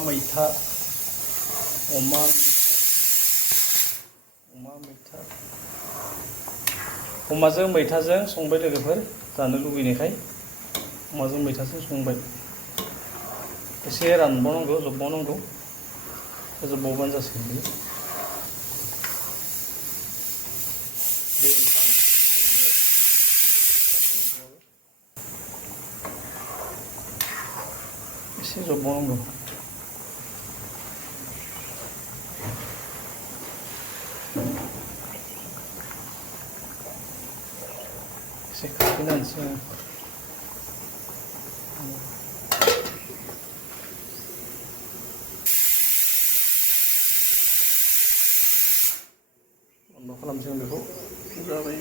मैथा अमा मैथा अमाजों मैथाजों संबाय लोगोफोर जानो लुबैनायखाय अमाजों मैथाजों संबाय एसे रानबावनांगौ जबबावनांगौ जबबावबानो जासिगोन बे एसे जबबावनांगौ एसे खाखिना होनोसै बन्द' खालामसै बेखौ जाबाय